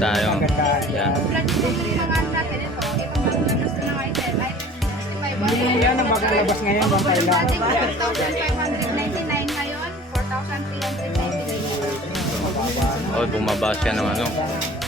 tayo. Yan. yan. Tulad po yung mga natin ito, itong bagong labas na ng item, item 65. Yan ang bagong labas ngayon, Kayla. Dating 4,599 ngayon, 4,399. Oh, bumaba siya ng ano.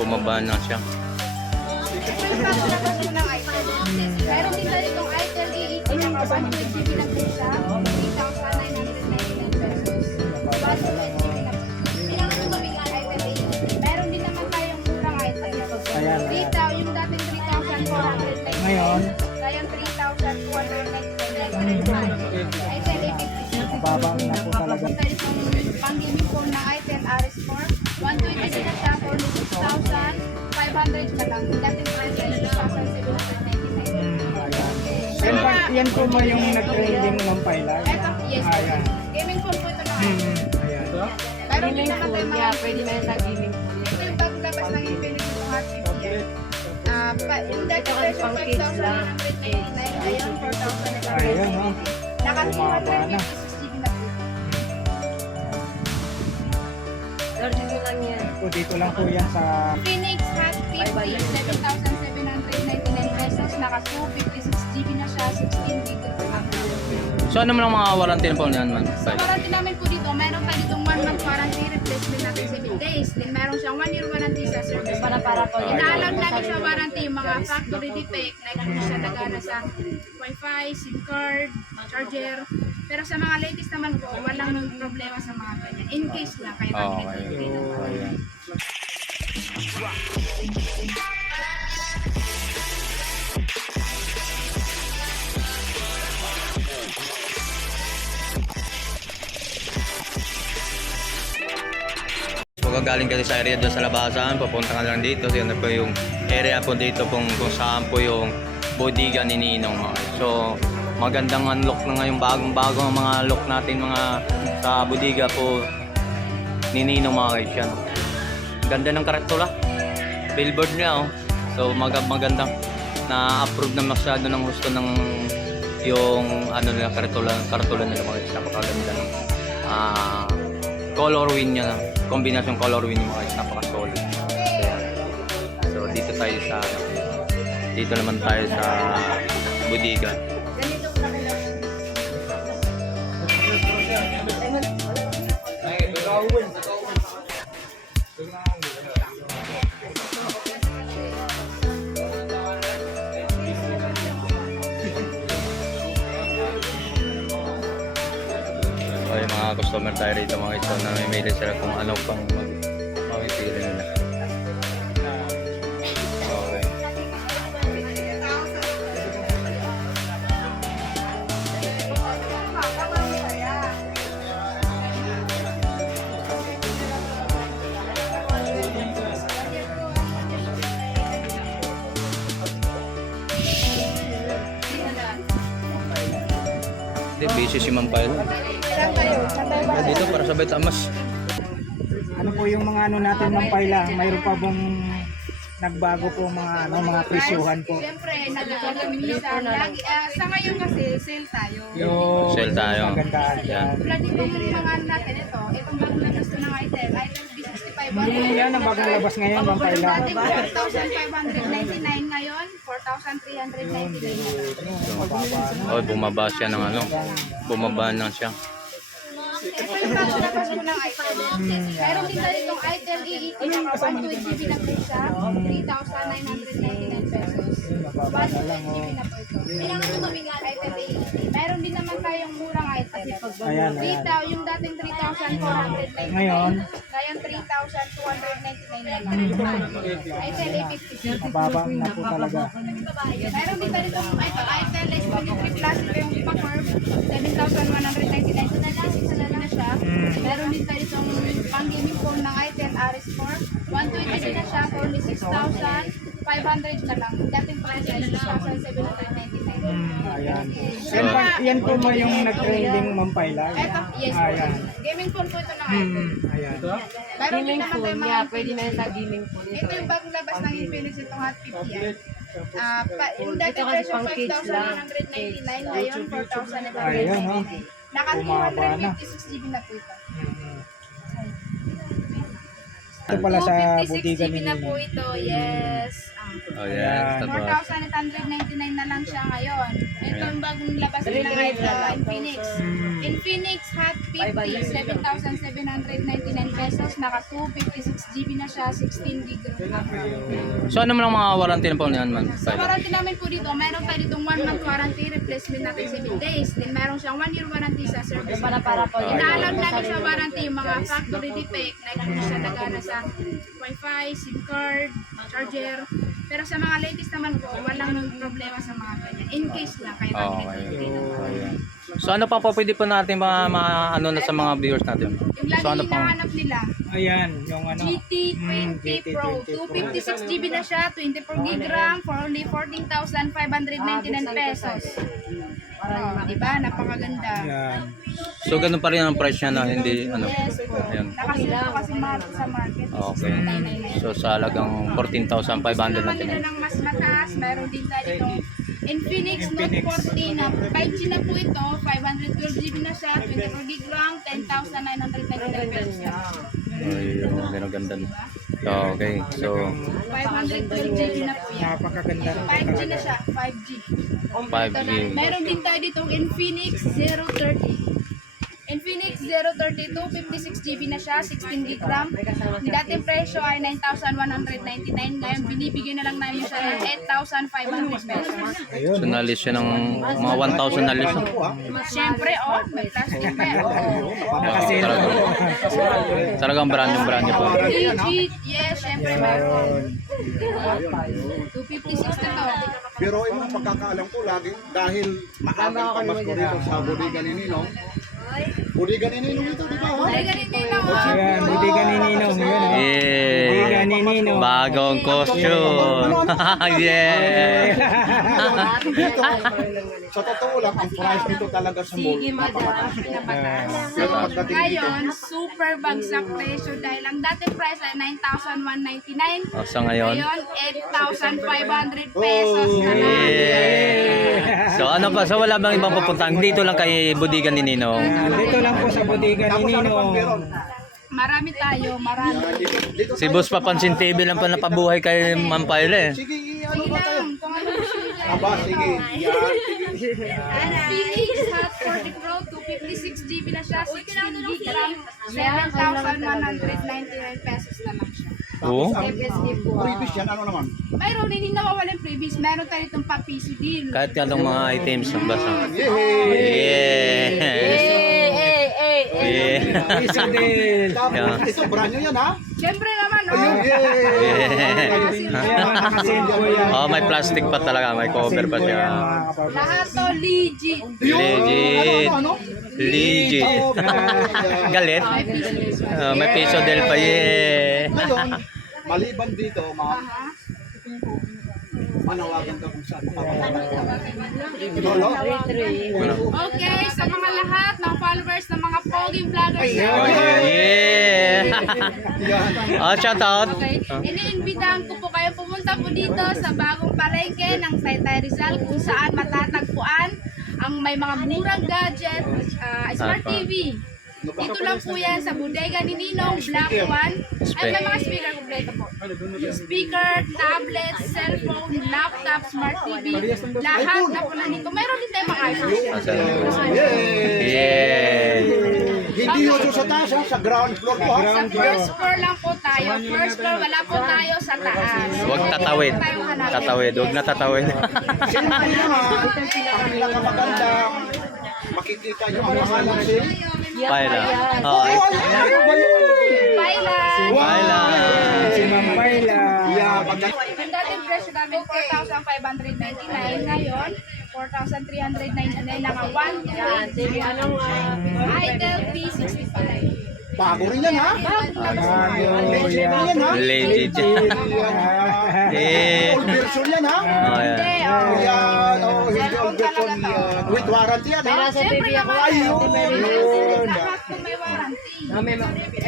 Bumaba na siya. Meron din tayo itong item EET na 128 GB na siya, 3,999 pesos. 128 Ayan, ayan. 3,000, yung dating 3,499. Ngayon? Ngayon 3,299. Item EET. Babang na po talaga. Pang-gaming phone na item Aris 4. 120 na siya for 6,500 na lang. Dating price ay 6,799. Yan, pa, yan po mo yung nag-trending ng Paila. Ito, yes. Ayan. Gaming phone po ito na. Hmm, ayan. Meron din naman tayo mga pwede na yung sa gaming phone. Ito yung bagong labas ng Infinix ng Hot 50. Ah, pa, dating version 5,199, ngayon 4,000 Ayan, no? Naka Bumaba na. 256 GB na po. Order mo lang yan. Dito lang po yan sa Phoenix Hot 50, 7,799 pesos. Naka 256 GB na siya, 16 GB. So ano naman ang mga warranty na po niyan man? Sa warranty namin po dito, meron tayo ditong 1 month warranty, replacement natin 7 days. Then meron siyang 1 year warranty sa service. Para para po. Ina-allowed namin sa warranty yung mga factory defect, like kung siya nagana sa wifi, SIM card, charger. Pero sa mga latest naman po, walang problema sa mga ganyan. In case lang, kaya Oo, kami okay. nag-upgrade ng Kung galing kayo sa area doon sa labasan, papunta ka lang dito. So, yun po yung area po dito kung, kung saan po yung bodega ni Ninong. So, magandang unlock na ngayon, bagong-bago ang mga look natin mga sa bodega po ni Ninong mga guys. Yan. Ganda ng karatula. Billboard niya oh. So, mag magandang na-approve na masyado ng gusto ng yung ano nila karatula, karatula nila mga guys. Napakaganda ng ah color win niya kombinasyon color win yung mga guys napaka-solid. So dito tayo sa dito naman tayo sa bodega so yung mga customer tayo rito mga guys so namimili sila kung ano pang mag mamipili nila okay Hindi, busy si Ma'am Pailo. Sabay ba? Dito para sabay tamas. Ano po yung mga ano natin ng Paila? Mayroon pa bong nagbago po mga ano mga presyuhan po. Siyempre, nagkakamisan. Lagi, ah, sa ngayon kasi, sale tayo. Yung Sale tayo. Magandaan Yan. yan. Tulad itong mga natin ito, itong bagong labas na ng item, item B65. Yan ang bagong labas ngayon, Ma'am Paila. Dating 4,599 ngayon, 4,399 na lang. Mababa na. Oh, bumaba siya ng ano. Bumaba na siya. Ito yung bagong labas po ng item. Meron din tayo itong item EET na 128 GB na po siya, 3,999 pesos. 128 GB na po ito. Kailangan mo EET. Meron din naman tayong murang item. Ayan, ayan. 3,000, yung dating 3,499. Ngayon? Ngayon 3,299 na lang. Item A50. Mababa na po talaga. Meron din tayo itong ito, item less 23 plus ito yung pa-curve, 7,199 na lang, isa na lang siya. Tayo itong pang-gaming phone ng item Aris 4, 120 na siya for only 6,500 na lang. Dating price ay 6,799. Ayan. Yan, pa, yan po mo yung nag-trending Ma'am Paila. Ito, yes. Ayan. Gaming phone po ito ng. Hmm, ayan. Meron din Gaming naman phone, tayo mga yeah, pwede na yung gaming phone. Ito yung bagong labas ng Infinix itong Hot 50 yan. Ah, pa, yung kids lang. 5,199 ngayon 4,000 Ayan, no? Naka Bumaba na. 256 GB na po ito. Hmm. Ito pala sa 256 bodega GB na po ito, yes. Oh, yes. Ayan. Tapos, 4,899 na lang siya ngayon. Ito yung bagong labas nila ngayon sa Infinix. Hmm. Infinix Hot 50, 7,799 pesos. Naka 256 GB na siya, 16 gig RAM. so ano man ang mga warranty na po niyan man? Sa warranty namin po dito, meron tayo ditong 1 month warranty, replacement natin 7 days. Then meron siyang 1 year warranty sa service. Para para po yan. Inaalog namin siya warranty yung mga factory defect, like kung siya nagana sa wifi, SIM card, charger. Pero sa mga latest naman po, walang problema sa mga ganyan. In case lang, kaya Oh, kami So ano pa po pwede po natin mga, mga ano na sa mga viewers natin? Yung lagi So ano pa? hinahanap nila, Ayan, yung ano. GT20 Mm, Pro. GT20 Pro. 256 GB na siya, 24 gig RAM for only 14,599 pesos. Oh, di ba? Napakaganda. Ayan. So ganun pa rin ang price niya na hindi ano. Yes po. Ayan. Kasi mahal po sa market. Okay. 6,999. So sa halagang 14,500 Gusto naman natin. nila ng mas mataas, mayroon din tayo itong Infinix Note Infinix. 14 na 5G na po ito, 512 GB na siya, 24 gig RAM, 10,999 pesos. Ayun, ganun ganda. Okay. So 512 GB na po yan. Napakaganda. 5G na siya, 5G. 5G. Meron din tayo ditong Infinix 030. Infinix 032, 56 GB na siya, 16 gig RAM. Dating presyo ay 9,199. Ngayon, binibigyan na lang namin siya ng 8,500 pesos. Ayun. So nalis siya ng mga 1,000 na list. Siyempre, oh, may plastic pa. Oh. Talagang, talagang brand yung brand niya po. Legit, yes, siyempre meron. 256 na to. Pero yung pagkakaalam ko lagi dahil maagang pamasko dito sa bodega ni Ninong. Bodega ni Ninong ito, di ba? Ayan, bodega ni Ninong. Ayan. oh. Bodega Yeah. ni Ninong. Bagong costume. yeah. Dito, sa totoo lang, ang price nito talaga sa mall, Sige, madam. So, ngayon, super bagsak presyo dahil ang dating price ay 9,199. O, sa ngayon. Ngayon, 8,500 pesos na lang. Yeah. So ano pa? So wala bang ibang pupuntahan? Dito lang kay Budigan ni Ninong. Dito lang po sa bodega ni ano meron? Marami tayo, marami. Si Boss Papansin TV lang pa napabuhay kay Ma'am Paila eh. Sige, ano Sige ba tayo? Aba, sige. Sige. Hot 40 Pro, 256 GB na siya, 16 gig RAM, 7,199 pesos na lang siya. Oo. Previous yan, ano naman? Mayroon yung nawawalan previous, meron tayo itong pa-PC deal. Kahit anong mga items ng basa. Yehey! Yeah. Yeah. Isa din. Tapos, ito, brand new yan, ha? Siyempre naman, oh. Yan. Oh, may plastic pa talaga, may cover pa siya. Lahat to legit. Legit. Ano, ano, ano? Legit. Oh. Galit. Oh, may piso del pa yeah. Ngayon, maliban dito, ma manawagan ka kung saan. Lolo? Okay, sa mga lahat ng followers ng mga poging vloggers Oh, yeah. Oh, shout out. Okay, iniimbitahan ko po kayo pumunta po dito sa bagong palengke ng Taytay Rizal kung saan matatagpuan ang may mga murang gadget, ah, smart. TV. Dito lang po yan sa bodega ni Ninong Black One. Ay, may mga speaker kompleto po. Speaker, tablet, cellphone, laptop, smart TV. Lahat na po nandito. Mayroon din tayo mga iPhone. Yay! Hindi yun sa taas, ha? sa ground floor po. Sa first floor lang po tayo. First floor, wala po tayo sa taas. Huwag tatawid. Tatawid, huwag na tatawid. Siyempre naman, ang pinakamaganda, makikita nyo ang pangalan si... Paila. Oh, Ay, ano ba yun? Bailan! Paila. Si Ma'am Paila. Yeah, Ang dating presyo namin 4,599 ngayon 4,399 na nga 1 Yan, sige, anong ah, Itel P65 bago rin yan, ha? Bago Legit yan. yan, ha? Legit. Eh. Old version yan, ha? Oh, Hindi, yeah. oh. Yan, oh, hindi old version yan. With warranty yan, ha? sa Siyempre TV ako. Ayun, yun. Po may warranty. Ah,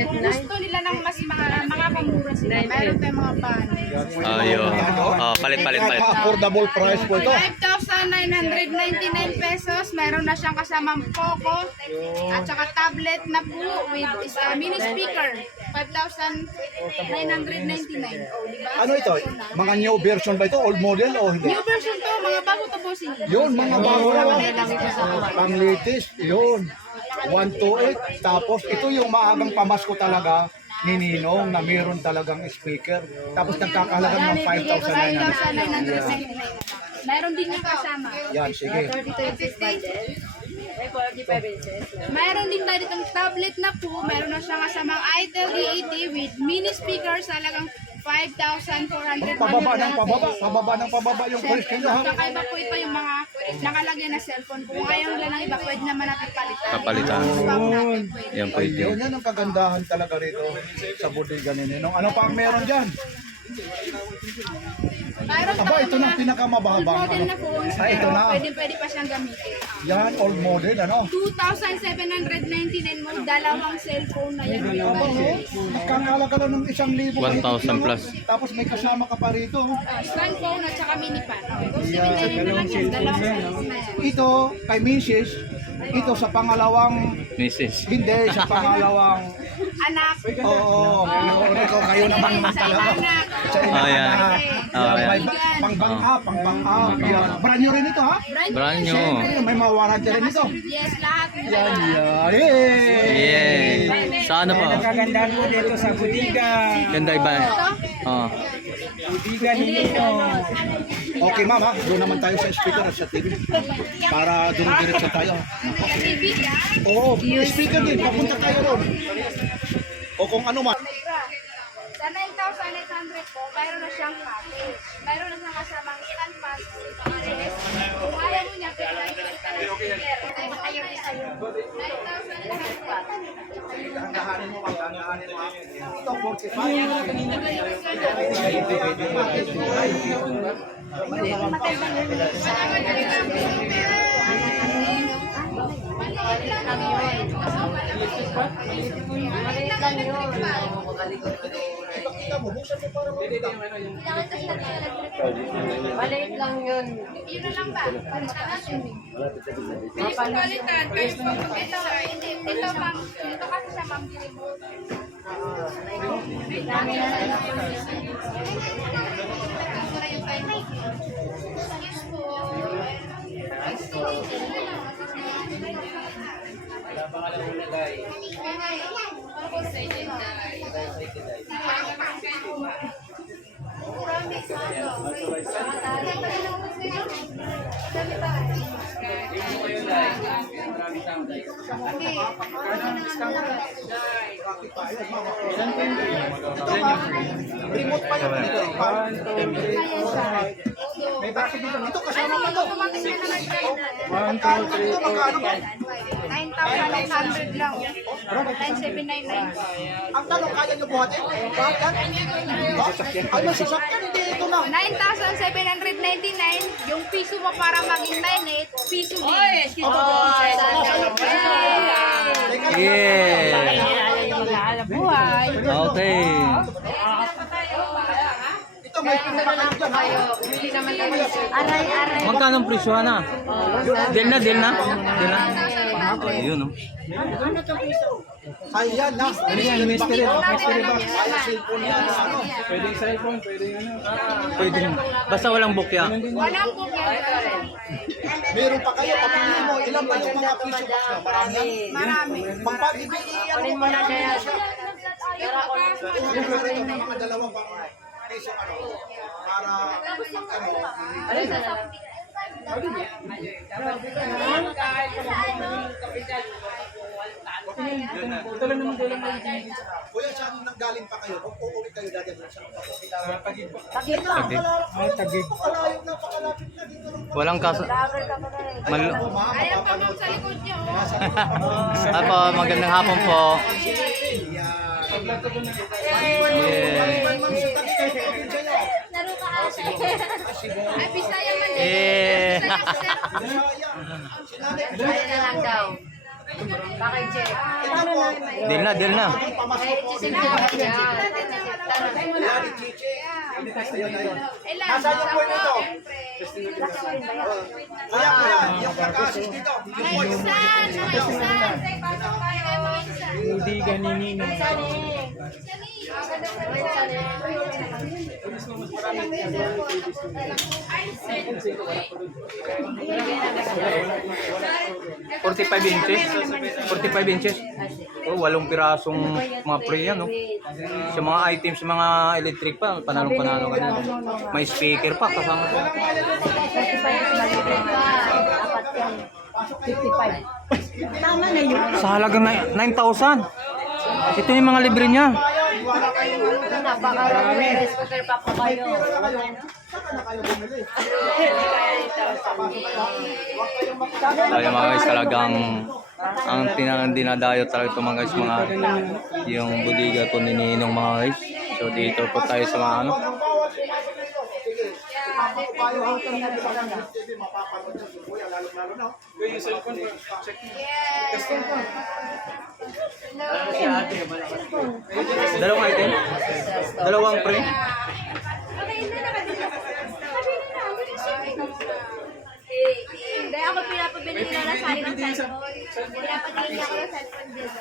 Kung gusto nila ng mas mga mga pamura sila, meron tayong mga ban. Ayun. Oh, palit, palit, palit. Affordable price po ito. 5,999 pesos. Meron na siyang kasamang Poco at saka tablet na po with is a mini speaker. Oh, di ba? Ano ito? Mga new version ba ito? Old model o hindi? New version to, mga bago to bossing. Yun, mga bago na. Pang latest, yun. 128. Tapos ito yung maagang pamasko talaga ni Ninong na meron talagang speaker. Tapos nagkakalaga ng 5,900. 5,999. Mayroon din yung kasama. Yan, sige. 32 inches bundle. May 45 inches. Mayroon din tayo ditong tablet na po. Mayroon na siya kasamang itel E80 with mini speakers talagang 5,400. Pababa ng pababa, pababa ng pababa yung price nila. Kakaiba po ito yung mga nakalagay na cellphone. Kung ayaw nila ng iba, pwede naman natin palitan. Kapalitan. Natin pwede. Yan po ito. Ayun, yan ang kagandahan talaga rito sa bodega ni Ninong. Ano pa ang meron dyan? Aba, ito na pinakamababang. model Ano? na phones. Ah, ito na. Pwede, pwede pa siyang gamitin. Yan, old model, ano? 2,799 mo, dalawang cellphone na yan. Aba, oh, magkakalaga lang ng isang libo. 1,000 plus. Tapos may kasama ka pa rito. oh. Stand phone at saka mini pan. Okay, 2,799 na lang yan, dalawang cellphone na yan. Ito, kay Mrs. Ito sa pangalawang, Mrs. hindi, sa pangalawang, Anak. oo, oh, ikaw kayo naman Sa talaga. Oh, yan. na. Oh, yan. Pang bang up, pang bang up. Yan. Brand new rin ito ha? Brand new. Siyempre, may mga warranty rin ito. Yes, lahat. Yan, yan. Yay! Yay! Sa ano po? Ang kagandahan po dito sa budiga. Ganda iba. Oh. Budiga ni Ninong. Okay ma'am ha, doon naman tayo sa speaker at sa TV. Para dumidiretso tayo. TV. Oo, speaker din, papunta tayo doon. O kung ano man. Sa 9,800 po, mayroon na siyang package. Mayroon na siyang kasamang ilan pass. Kung ayaw mo niya, pwede lang yung Ayaw niya sa'yo. 9,800 Dahanin mo, dahanin mo. Ito, Maliit lang yun. Kita mo, buksan mo para makita. Maliit lang yun. Yun na lang ba? Palitan natin. Bilis ko palitan. Kayo po ito. Hindi. Ito ma'am. Ito kasi siya ma'am. Na time. Excuse po. Remote pa yun. Dito, May bakit dito. Dito kasama pa to. Automatic na naman tayo. Magkano pa dito? Magkano pa? 9,800 lang. 9,799. Ang tanong, kaya nyo buhatin? Bakit may sasakyan. Hindi, ito na. 9,799. Yung piso mo para maging 9,800. Piso din. Yeah! Buhay. Okay. Ito, may pinapakit dyan. ha? Bili naman tayo. Aray, aray. Magkano ang presyo na? Deal na, deal na. Deal na. Ayun, oh. Ay, yan na. Ayan, mystery. Mystery box. Natin Ay, cellphone yan. Ano? Pwede. Basta walang bukya. Walang book yan. Meron pa kayo, papili mo. Ilan ba yung mga piso box na? Marami yan. Marami. Magpag-ibig, ano mo na dyan. Mga dalawang piso, ano, para, ano, Kuya, saan nang galing pa kayo? Kung uuwi kayo dati sa Pagid. Pagid na, Pagid. Ah, tagig. napakalayo, napakalapit na dito. lang. Walang kaso. Mal Ayan pa ma'am sa likod niyo. Apo, magandang hapon po. Yeah. Ay, Bisaya man din. Eh. Bisaya, na lang daw. Bakit? Deal na, deal na. Sinabi niya, natin yung ano. Ilan? Nasaan yung point nito? Yung pagka-assist dito. Mga insan, mga mga insan. Budiga ni Ninong. Forty-five inches? 45 inches? Oh, walong pirasong mga pre yan, no? Sa mga items, mga electric pa, panalo-panalo ka. May speaker pa kasama ko. 55. Tama na yun. Sa halagang na- 9,000. Ito yung mga libre niya. Tayo mga guys talagang ang dinadayo talaga ito mga guys mga yung budiga ko ni Ninong mga guys. So dito po tayo sa mga ano. Dalawang item? Dalawang pre? Hindi, ako pinapabili nila na sa ng cellphone. Pinapatingin niya ako ng cellphone dito.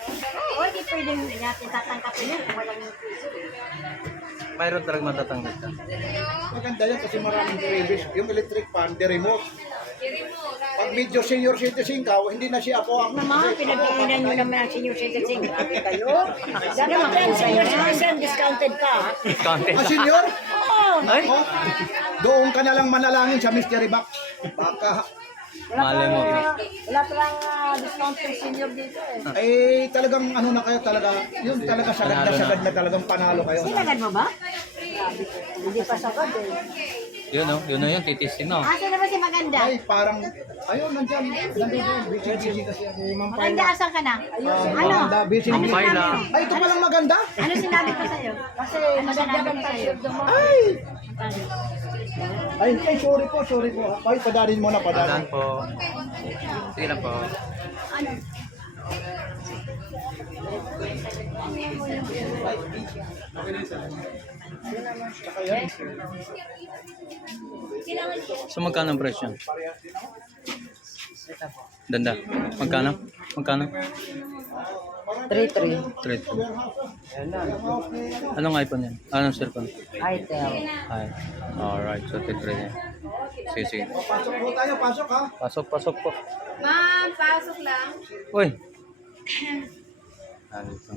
Oo, hindi pwedeng natin tatangkapin kung walang piso. Mayroon talaga matatanggap ka. Maganda yan kasi maraming previous. Yung electric fan, the remote. Pag medyo senior citizen ka, hindi na siya ako ang Mama, pinagpipinan nyo naman ang senior citizen. Grabe kayo. Dapat yan, senior citizen, discounted pa. Content. Ah, senior? Oo. Ay! Oh, doon ka na lang manalangin sa mystery box. Baka, Malay mo. Wala palang ah, discount for senior dito eh. eh, talagang ano na kayo talaga, yun talaga sagad na sagad na talagang panalo kayo. Sinagad mo ba? Grabe ko. Hindi pa sagad eh. Yun o, yun o yun, titistin o. Asa naman si Maganda? Ay, parang, ayun, nandyan, nandyan, busy, busy kasi. Si Ma'am Maganda, Paila. asan ka na? Ano? Maganda, busy, Ano busy. Paila. sinabi mo? Ay, ito palang maganda? Ano sinabi ko sa'yo? Kasi maganda ka sa'yo. Ay! Ay, ay, sorry po, sorry po. Ay, padarin mo na, Padaan padarin. po. Sige lang po. So magkano ang presyo? Danda. Magkano? Magkano? 3-3. 3 Anong iPhone yan? Anong cellphone? Itel. Ay. Alright, so 3 yan. Sige, sige. Pasok po tayo, pasok ha. Pasok, pasok po. Ma'am, pasok lang. Uy! Ano ito?